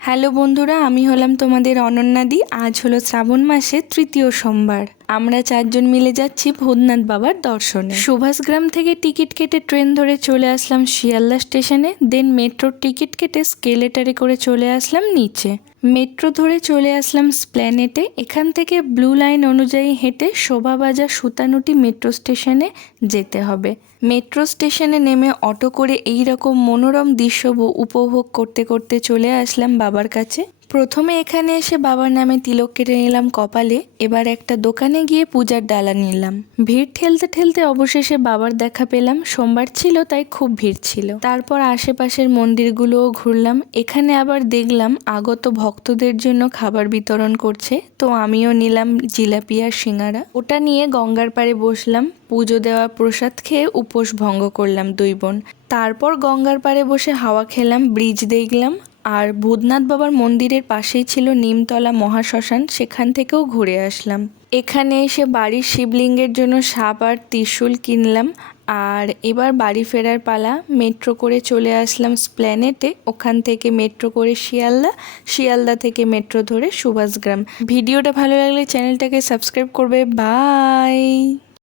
Hello বন্ধুরা, আমি হলাম তোমাদের অনন্যাদি। আজ হলো শ্রাবণ মাসের তৃতীয় সোমবার। আমরা চারজন মিলে যাচ্ছি ভূতনাথ বাবার দর্শনে। সুভাষগ্রাম থেকে টিকিট কেটে ট্রেন ধরে চলে আসলাম শিয়ালদা স্টেশনে। দেন মেট্রোর টিকিট কেটে স্কেলেটারে করে চলে আসলাম নিচে। মেট্রো ধরে চলে আসলাম স্প্ল্যানেটে। এখান থেকে ব্লু লাইন অনুযায়ী হেঁটে শোভাবাজার সুতানুটি মেট্রো স্টেশনে যেতে হবে। মেট্রো স্টেশনে নেমে অটো করে এই রকম মনোরম দৃশ্য উপভোগ করতে করতে চলে আসলাম বাবার কাছে। প্রথমে এখানে এসে বাবার নামে তিলক কেটে নিলাম কপালে। এবার একটা দোকানে গিয়ে পূজার ডালা নিলাম। ভিড় ঠেলতে ঠেলতে অবশেষে বাবার দেখা পেলাম। সোমবার ছিল তাই খুব ভিড় ছিল। তারপর আশেপাশের মন্দিরগুলোও ঘুরলাম। এখানে আবার দেখলাম আগত ভক্তদের জন্য খাবার বিতরণ করছে, তো আমিও নিলাম জিলাপি আর সিঙ্গারা। ওটা নিয়ে গঙ্গার পাড়ে বসলাম। পুজো দেওয়া প্রসাদ খেয়ে উপোস ভঙ্গ করলাম দুই বোন। তারপর গঙ্গার পাড়ে বসে হাওয়া খেলাম, ব্রিজ দেখলাম। আর ভূতনাথ বাবার মন্দিরের পাশেই ছিল নিমতলা মহাশ্মশান, সেখান থেকেও ঘুরে আসলাম। এখানে এসে বাড়ির শিবলিঙ্গের জন্য সাপ আর ত্রিশূল কিনলাম। আর এবার বাড়ি ফেরার পালা। মেট্রো করে চলে আসলাম স্প্ল্যানেটে। ওখান থেকে মেট্রো করে শিয়ালদা থেকে মেট্রো ধরে সুভাষগ্রাম। ভিডিওটা ভালো লাগলে চ্যানেলটাকে সাবস্ক্রাইব করবে। বাই।